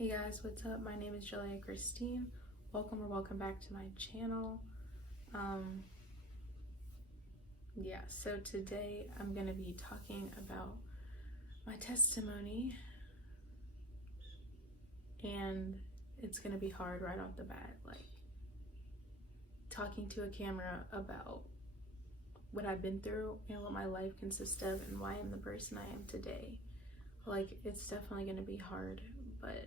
Hey guys, what's up? My name is Jaleiacorbin. Welcome back to my channel. So today I'm gonna be talking about my testimony, and it's gonna be hard right off the bat, like talking to a camera about what I've been through and what my life consists of and why I'm the person I am today. Like, it's definitely gonna be hard, but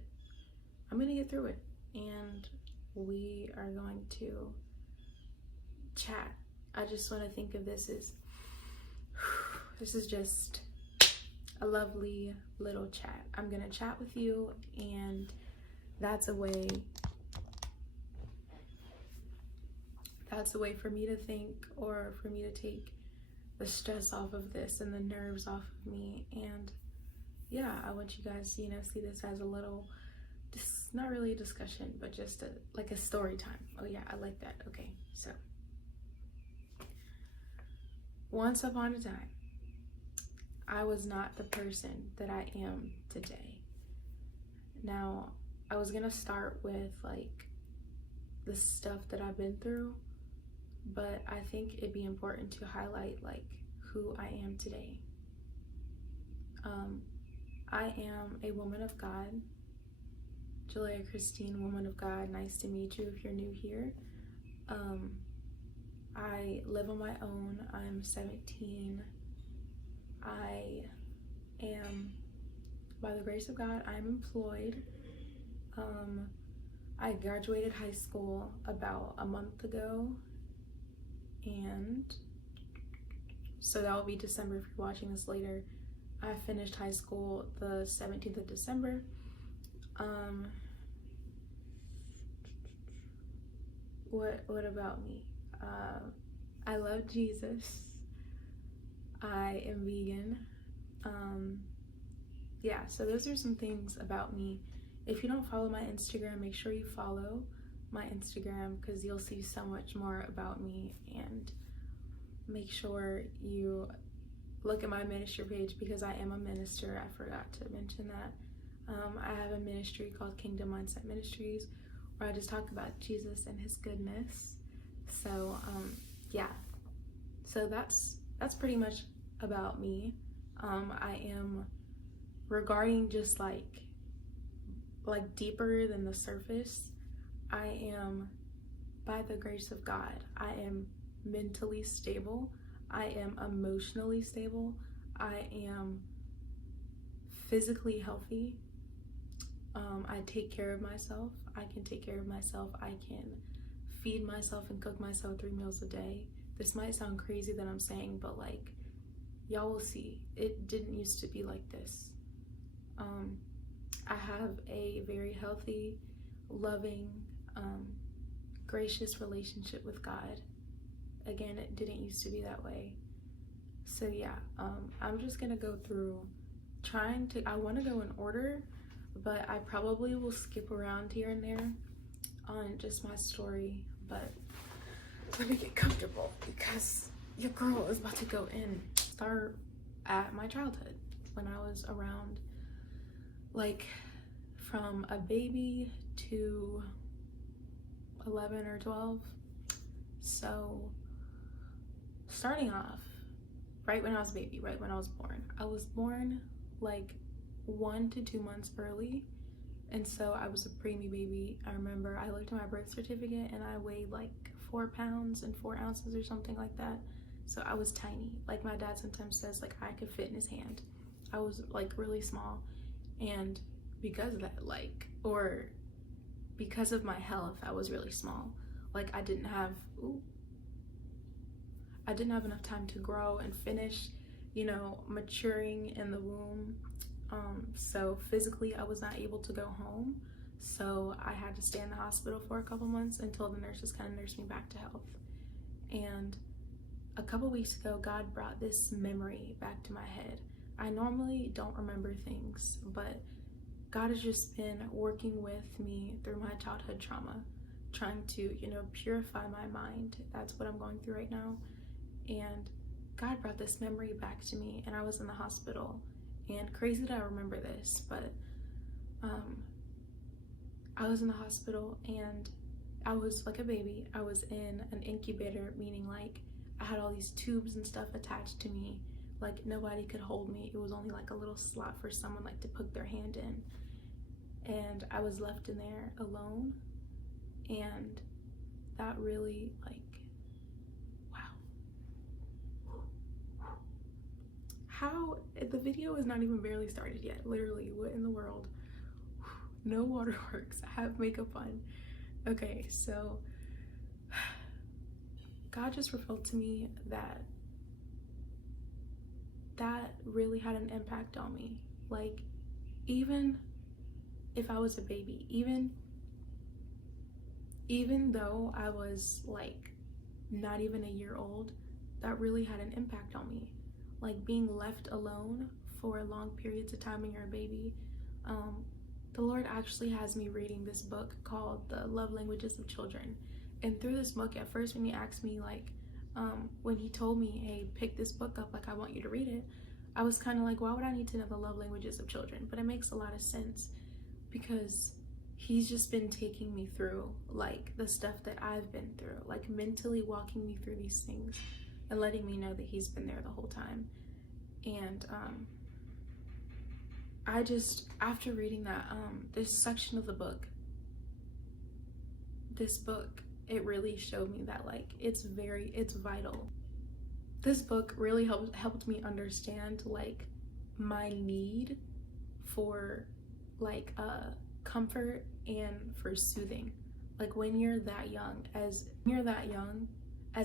I'm gonna get through it, and we are going to chat. I just want to think of this as this is just a lovely little chat. I'm gonna chat with you, and that's a way for me to think, or for me to take the stress off of this and the nerves off of me. And yeah, I want you guys, see this as a little, not really a discussion, but just like a story time. Oh yeah, I like that. Okay, so once upon a time, I was not the person that I am today. Now, I was gonna start with like the stuff that I've been through, but I think it'd be important to highlight like who I am today. I am a woman of God, Jaleiacorbin, woman of God. Nice to meet you if you're new here. I live on my own. I'm 17. I am, by the grace of God, I'm employed. I graduated high school about a month ago, and so that will be December if you're watching this later. I finished high school the 17th of December. What about me? I love Jesus. I am vegan. So those are some things about me. If you don't follow my Instagram, make sure you follow my Instagram, because you'll see so much more about me. And make sure you look at my ministry page, because I am a minister. I forgot to mention that. I have a ministry called Kingdom Mindset Ministries, where I just talk about Jesus and his goodness. So so that's pretty much about me. I am, regarding just like deeper than the surface, I am, by the grace of God, I am mentally stable. I am emotionally stable. I am physically healthy. I take care of myself. I can take care of myself. I can feed myself and cook myself 3 meals a day. This might sound crazy that I'm saying, but like, y'all will see. It didn't used to be like this. I have a very healthy, loving, gracious relationship with God. Again, it didn't used to be that way. So yeah, I'm just gonna go through I want to go in order, but I probably will skip around here and there on just my story. But let me get comfortable, because your girl is about to go in. Start at my childhood, when I was around, like, from a baby to 11 or 12. So starting off, right when I was a baby, right when I was born. I was born like 1 to 2 months early, and so I was a preemie baby. I remember I looked at my birth certificate and I weighed like 4 pounds and 4 ounces or something like that. So I was tiny. Like, my dad sometimes says like I could fit in his hand. I was like really small, and because of that, or because of my health, I was really small. Like, I didn't have enough time to grow and finish, maturing in the womb. So physically, I was not able to go home. So I had to stay in the hospital for a couple months until the nurses kind of nursed me back to health. And a couple weeks ago, God brought this memory back to my head. I normally don't remember things, but God has just been working with me through my childhood trauma, trying to, purify my mind. That's what I'm going through right now. And God brought this memory back to me, and I was in the hospital. And crazy that I remember this, but I was in the hospital and I was like a baby. I was in an incubator, meaning like I had all these tubes and stuff attached to me. Like nobody could hold me. It was only like a little slot for someone like to put their hand in. And I was left in there alone. And that really, like, wow. How, the video is not even barely started yet. Literally, what in the world? No waterworks. I have makeup on. Okay, so God just revealed to me that really had an impact on me. Like, even if I was a baby, even though I was like not even a year old, that really had an impact on me. Like being left alone for long periods of time when you're a baby. The Lord actually has me reading this book called The Love Languages of Children. And through this book, at first when he asked me, like, when he told me, hey, pick this book up, like I want you to read it, I was kind of like, why would I need to know the love languages of children? But it makes a lot of sense because he's just been taking me through like the stuff that I've been through, like mentally walking me through these things and letting me know that he's been there the whole time. And I just, after reading that, this section of the book, it really showed me that like it's vital. This book really helped me understand like my need for like comfort and for soothing. Like when you're that young, as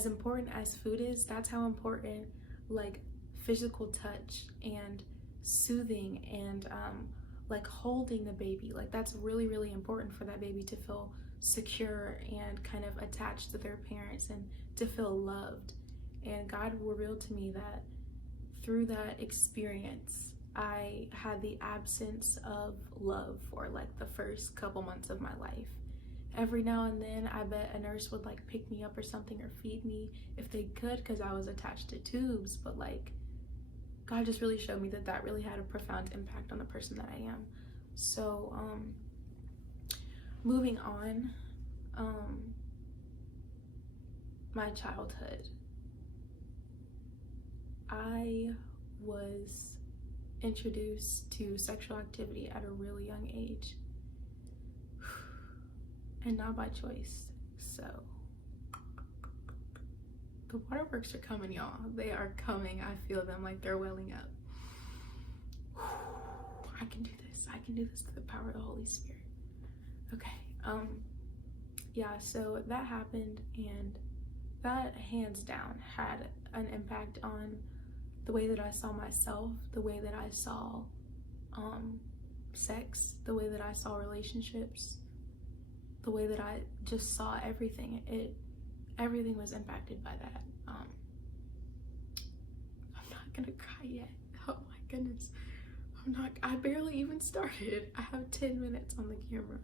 important as food is, that's how important like physical touch and soothing and like holding the baby, like that's really, really important for that baby to feel secure and kind of attached to their parents and to feel loved. And God revealed to me that through that experience, I had the absence of love for like the first couple months of my life. Every now and then, I bet a nurse would like pick me up or something or feed me if they could because I was attached to tubes. But like, God just really showed me that that really had a profound impact on the person that I am. So, moving on, my childhood. I was introduced to sexual activity at a really young age, and not by choice. So the waterworks are coming, y'all. They are coming. I feel them, like they're welling up. I can do this. I can do this through the power of the Holy Spirit. Okay. Yeah, so that happened, and that hands down had an impact on the way that I saw myself, the way that I saw sex, the way that I saw relationships, the way that I just saw everything. Everything was impacted by that. I'm not gonna cry yet. Oh my goodness. I barely even started. I have 10 minutes on the camera.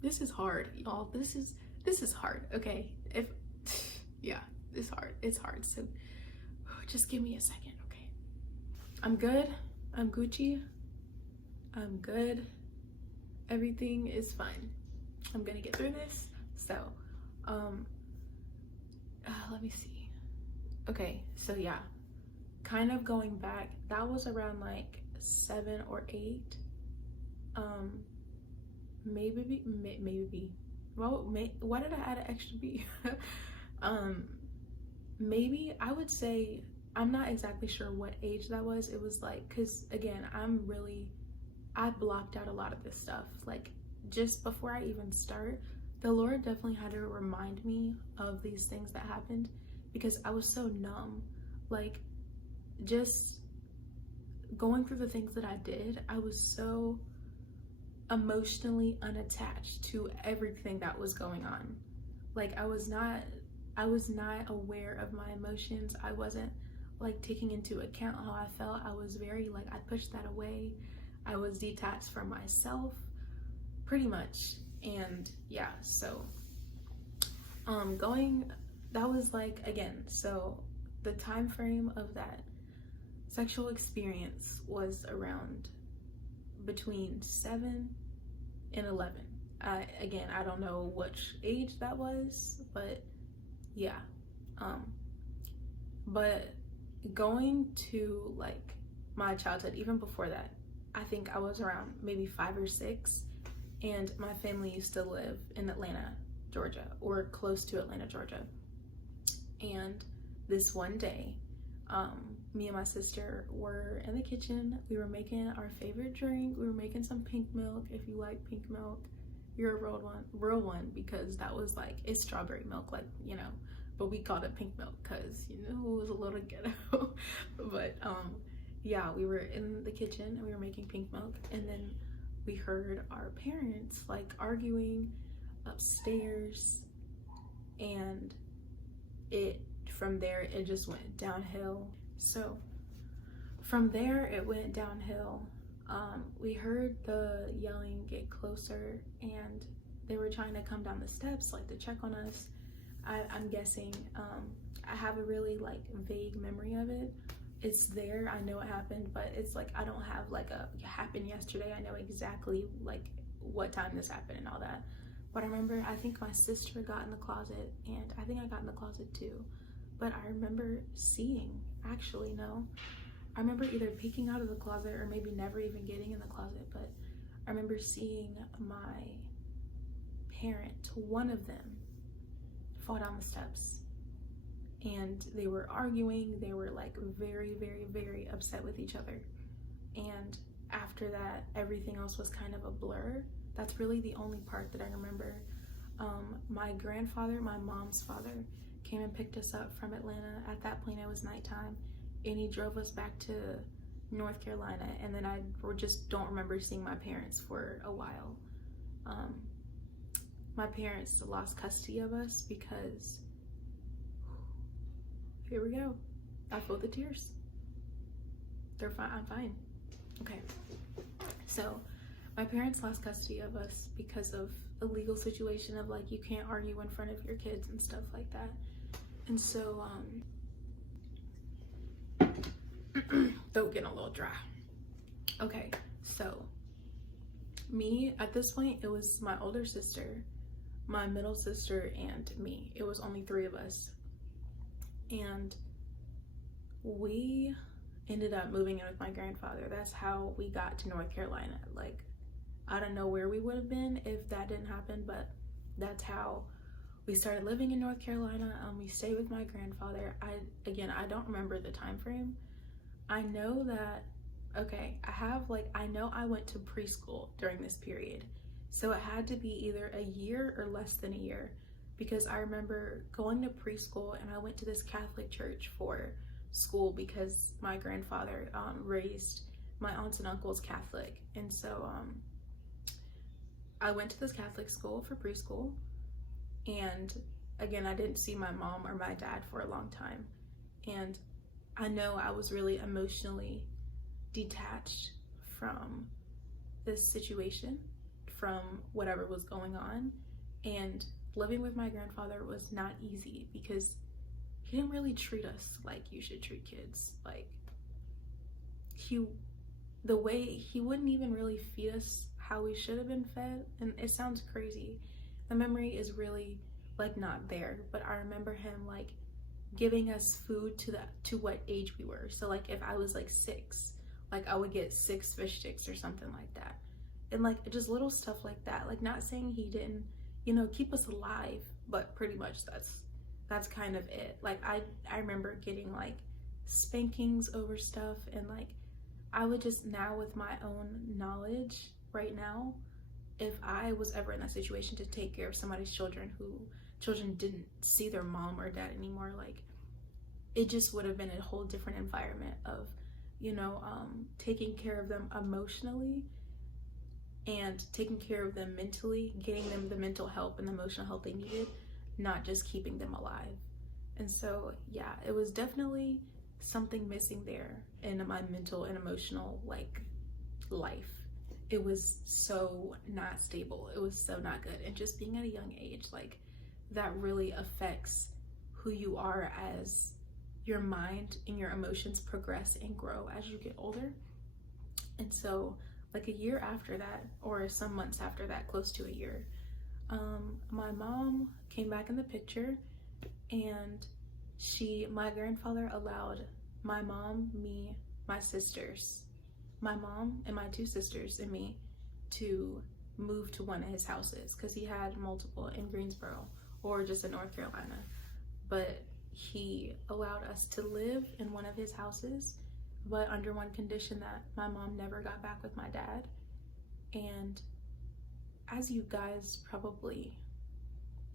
This is hard, y'all. This is hard, okay? Yeah, it's hard. It's hard. So just give me a second, okay? I'm good. I'm Gucci. I'm good. Everything is fine. I'm gonna get through this. So, let me see. Okay, so yeah, kind of going back, that was around like 7 or 8. Maybe. Well, why did I add an extra B? Maybe I would say, I'm not exactly sure what age that was. It was like, cause again, I blocked out a lot of this stuff. Like just before I even start, the Lord definitely had to remind me of these things that happened because I was so numb. Like just going through the things that I did, I was so emotionally unattached to everything that was going on. Like I was not aware of my emotions. I wasn't like taking into account how I felt. I was very like, I pushed that away. I was detached from myself pretty much. And yeah, so that was like, again, so the time frame of that sexual experience was around between 7 and 11. Again, I don't know which age that was, but yeah. But going to like my childhood, even before that, I think I was around maybe 5 or 6, and my family used to live in Atlanta, Georgia, or close to Atlanta, Georgia. And this one day, me and my sister were in the kitchen. We were making our favorite drink. We were making some pink milk. If you like pink milk, you're a real one, because that was like, it's strawberry milk, like, you know, but we called it pink milk because, you know, it was a little ghetto. But yeah, we were in the kitchen and we were making pink milk, and then we heard our parents like arguing upstairs, and from there it just went downhill. So from there it went downhill. We heard the yelling get closer, and they were trying to come down the steps like to check on us. I'm guessing, I have a really like vague memory of it. It's there, I know it happened, but it's like I don't have like a happened yesterday. I know exactly like what time this happened and all that. But I remember, I think my sister got in the closet, and I think I got in the closet too. But I remember seeing, actually no, I remember either peeking out of the closet or maybe never even getting in the closet, but I remember seeing my parent, one of them, fall down the steps, and they were arguing. They were like very, very, very upset with each other. And after that, everything else was kind of a blur. That's really the only part that I remember. My grandfather, my mom's father, came and picked us up from Atlanta. At that point, it was nighttime, and he drove us back to North Carolina. And then I just don't remember seeing my parents for a while. My parents lost custody of us because, here we go, I feel the tears. They're fine, I'm fine. Okay, so my parents lost custody of us because of a legal situation of like, you can't argue in front of your kids and stuff like that. And so, throat getting a little dry. Okay, so me, at this point, it was my older sister, my middle sister, and me. It was only 3 of us. And we ended up moving in with my grandfather. That's how we got to North Carolina. Like, I don't know where we would have been if that didn't happen, but that's how we started living in North Carolina. We stayed with my grandfather. I don't remember the time frame. I know that, okay, I know I went to preschool during this period. So it had to be either a year or less than a year, because I remember going to preschool, and I went to this Catholic church for school because my grandfather raised my aunts and uncles Catholic. And so I went to this Catholic school for preschool, and again, I didn't see my mom or my dad for a long time. And I know I was really emotionally detached from this situation, from whatever was going on. And living with my grandfather was not easy because he didn't really treat us like you should treat kids. Like, he wouldn't even really feed us how we should have been fed. And it sounds crazy. The memory is really like not there, but I remember him like giving us food to what age we were. So like if I was like 6, like I would get 6 fish sticks or something like that. And like just little stuff like that. Like, not saying he didn't, you know, keep us alive, but pretty much that's kind of it. Like I remember getting like spankings over stuff, and like I would just, now with my own knowledge right now, if I was ever in that situation to take care of somebody's children didn't see their mom or dad anymore, like it just would have been a whole different environment of, you know, taking care of them emotionally and taking care of them mentally, getting them the mental help and the emotional help they needed, not just keeping them alive. And so yeah, it was definitely something missing there in my mental and emotional like life. It was so not stable. It was so not good. And just being at a young age, like that really affects who you are as your mind and your emotions progress and grow as you get older. And so like a year after that, or some months after that, close to a year, my mom came back in the picture, and my grandfather allowed my mom, me, my sisters, my mom and my two sisters and me to move to one of his houses, because he had multiple in Greensboro or just in North Carolina. But he allowed us to live in one of his houses, but under one condition, that my mom never got back with my dad. And as you guys probably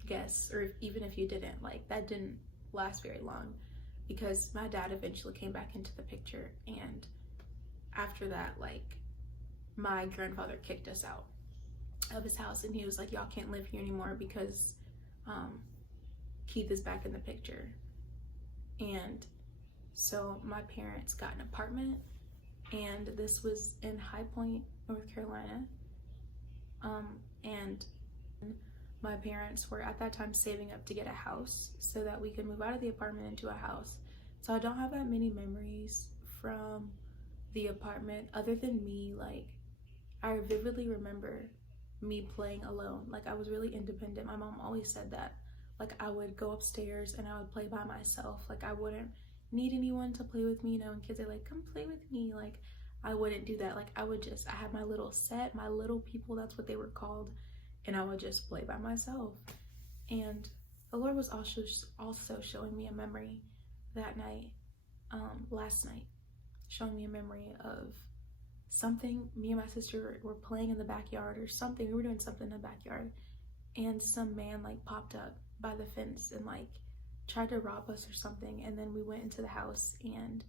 guess, or even if you didn't, like, that didn't last very long, because my dad eventually came back into the picture, and after that, like, my grandfather kicked us out of his house, and he was like, y'all can't live here anymore because Keith is back in the picture. And so my parents got an apartment, and this was in High Point, North Carolina. And my parents were at that time saving up to get a house so that we could move out of the apartment into a house. So I don't have that many memories from the apartment other than me. Like, I vividly remember me playing alone. Like, I was really independent. My mom always said that. Like, I would go upstairs and I would play by myself. Like, I wouldn't need anyone to play with me, you know, and kids are like, come play with me. Like, I wouldn't do that. Like, I had my little set, my little people, that's what they were called, and I would just play by myself. And the Lord was also showing me a memory that night, last night, showing me a memory of something. Me and my sister were playing in the backyard or something. We were doing something in the backyard, and some man like popped up by the fence and like tried to rob us or something. And then we went into the house, and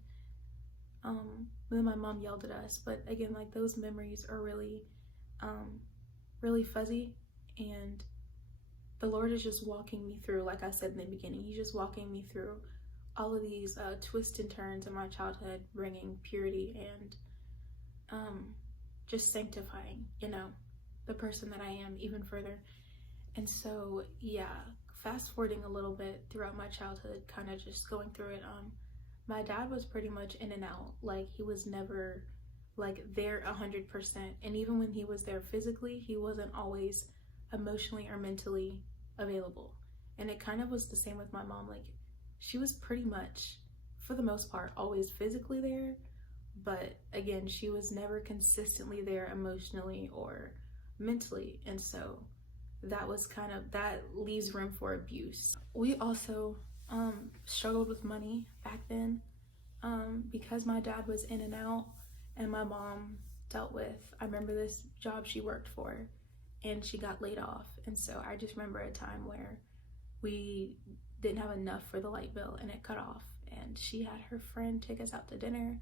then my mom yelled at us. But again, like, those memories are really really fuzzy, and the Lord is just walking me through, like I said in the beginning, he's just walking me through all of these twists and turns in my childhood, bringing purity and just sanctifying, you know, the person that I am even further. And so, yeah, fast forwarding a little bit throughout my childhood, kind of just going through it, my dad was pretty much in and out. Like, he was never like there 100%, and even when he was there physically, he wasn't always emotionally or mentally available. And it kind of was the same with my mom. Like, she was pretty much, for the most part, always physically there, but again, she was never consistently there emotionally or mentally. And so that leaves room for abuse. We also struggled with money back then, because my dad was in and out, and my mom dealt with, I remember this job she worked for, and she got laid off. And so I just remember a time where we didn't have enough for the light bill, and it cut off, and she had her friend take us out to dinner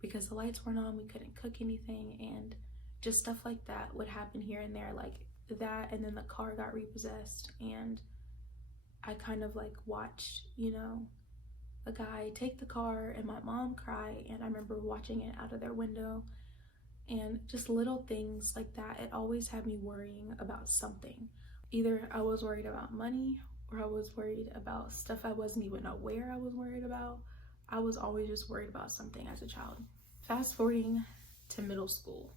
because the lights weren't on, we couldn't cook anything, and just stuff like that would happen here and there, like that. And then the car got repossessed, and I kind of like watched, you know, a guy take the car and my mom cry, and I remember watching it out of their window, and just little things like that. It always had me worrying about something. Either I was worried about money, or I was worried about stuff I wasn't even aware I was worried about. I was always just worried about something as a child. Fast forwarding to middle school,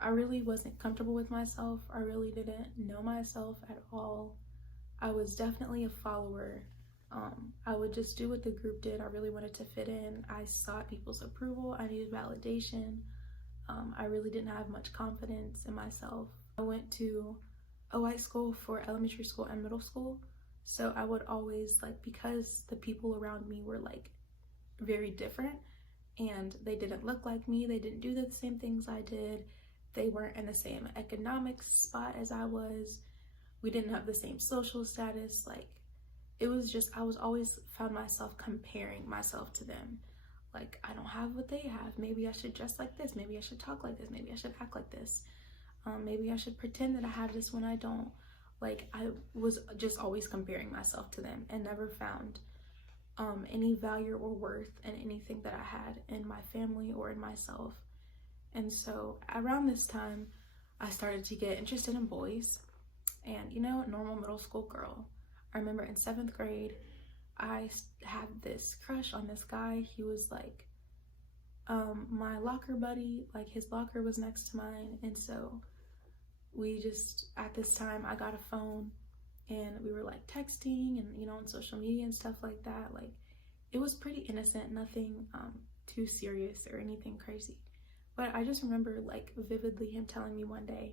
I really wasn't comfortable with myself. I really didn't know myself at all. I was definitely a follower. I would just do what the group did. I really wanted to fit in. I sought people's approval. I needed validation. I really didn't have much confidence in myself. I went to a white school for elementary school and middle school. So I would always, like, because the people around me were like very different, and they didn't look like me, they didn't do the same things I did, they weren't in the same economic spot as I was, we didn't have the same social status. Like, it was just, I was always found myself comparing myself to them. Like, I don't have what they have. Maybe I should dress like this. Maybe I should talk like this. Maybe I should act like this. Maybe I should pretend that I have this when I don't. Like, I was just always comparing myself to them, and never found any value or worth in anything that I had in my family or in myself. And so around this time, I started to get interested in boys. And, you know, normal middle school girl. I remember in 7th grade, I had this crush on this guy. He was like my locker buddy, like his locker was next to mine, and so we just, at this time, I got a phone and we were like texting and, you know, on social media and stuff like that. Like, it was pretty innocent, nothing too serious or anything crazy. But I just remember like vividly him telling me one day,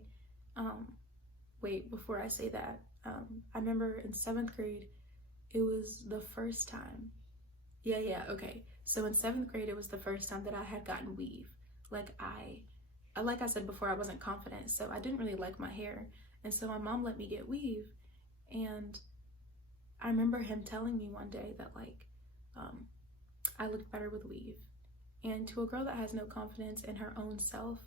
wait, before I say that, I remember in 7th grade, it was the first time. Yeah, okay. So in 7th grade, it was the first time that I had gotten weave. Like like I said before, I wasn't confident, so I didn't really like my hair. And so my mom let me get weave. And I remember him telling me one day that like, I looked better with weave. And to a girl that has no confidence in her own self,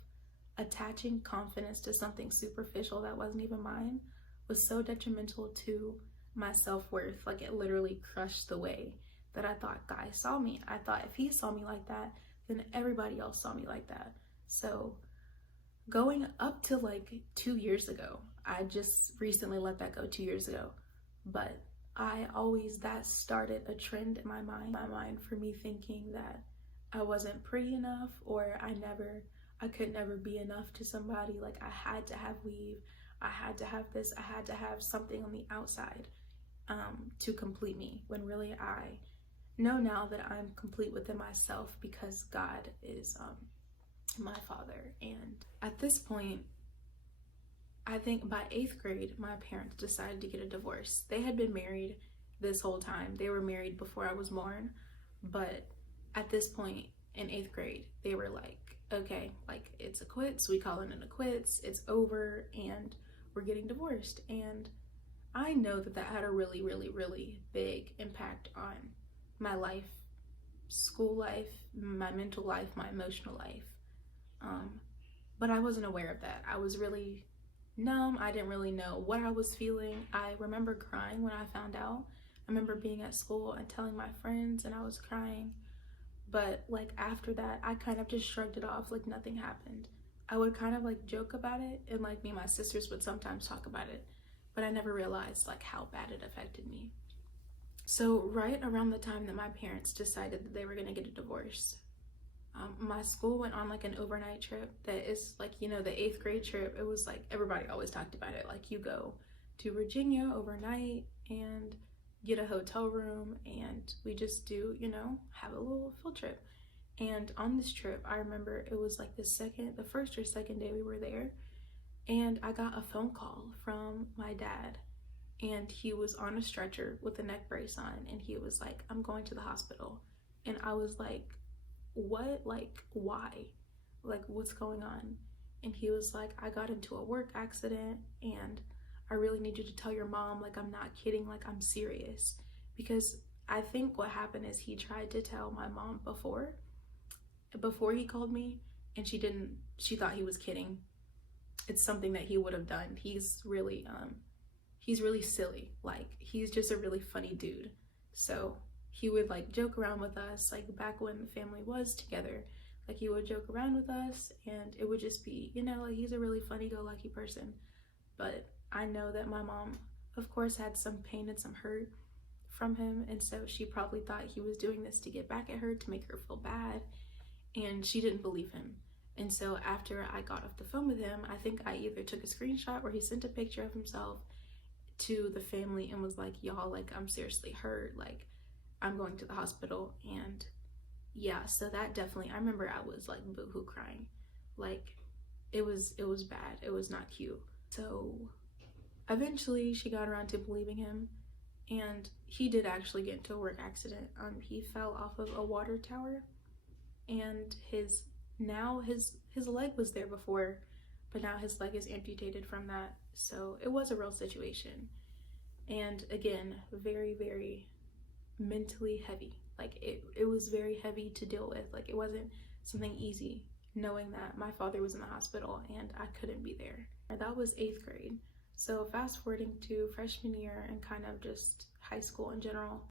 attaching confidence to something superficial that wasn't even mine was so detrimental to my self-worth. Like, it literally crushed the way that I thought guys saw me. I thought if he saw me like that, then everybody else saw me like that. So going up to like 2 years ago, I just recently let that go 2 years ago, but that started a trend in my mind for me thinking that I wasn't pretty enough, or I could never be enough to somebody. Like, I had to have weave, I had to have this, I had to have something on the outside to complete me, when really I know now that I'm complete within myself because God is my father. And at this point, I think by 8th grade, my parents decided to get a divorce. They had been married this whole time. They were married before I was born, but at this point in 8th grade, they were like, okay, like, it's a quits, we call it an a quits, it's over, and we're getting divorced. And I know that that had a really, really, really big impact on my life, school life, my mental life, my emotional life. But I wasn't aware of that. I was really numb. I didn't really know what I was feeling. I remember crying when I found out. I remember being at school and telling my friends, and I was crying. But like after that, I kind of just shrugged it off like nothing happened. I would kind of like joke about it, and like me and my sisters would sometimes talk about it, but I never realized like how bad it affected me. So right around the time that my parents decided that they were gonna get a divorce, my school went on like an overnight trip that is like, you know, the 8th grade trip. It was like, everybody always talked about it. Like, you go to Virginia overnight and get a hotel room, and we just do, you know, have a little field trip. And on this trip, I remember it was like the first or second day we were there, and I got a phone call from my dad, and he was on a stretcher with a neck brace on, and he was like, I'm going to the hospital. And I was like, what? Like, why? Like, what's going on? And he was like, I got into a work accident, and I really need you to tell your mom. Like, I'm not kidding, like, I'm serious. Because I think what happened is he tried to tell my mom before he called me, and she thought he was kidding. It's something that he would have done. He's really silly. Like, he's just a really funny dude. So he would like joke around with us, like back when the family was together, like he would joke around with us, and it would just be, you know, like, he's a really funny-go-lucky person. But I know that my mom, of course, had some pain and some hurt from him, and so she probably thought he was doing this to get back at her, to make her feel bad, and she didn't believe him. And so after I got off the phone with him, I think I either took a screenshot or he sent a picture of himself to the family and was like, y'all, like, I'm seriously hurt, like, I'm going to the hospital. And yeah, so that definitely, I remember I was like boohoo crying. Like, it was bad. It was not cute. So eventually she got around to believing him, and he did actually get into a work accident. He fell off of a water tower, and his leg was there before, but now his leg is amputated from that. So it was a real situation. And again, very, very mentally heavy. Like, it was very heavy to deal with. Like, it wasn't something easy knowing that my father was in the hospital and I couldn't be there. And that was 8th grade. So fast forwarding to freshman year and kind of just high school in general,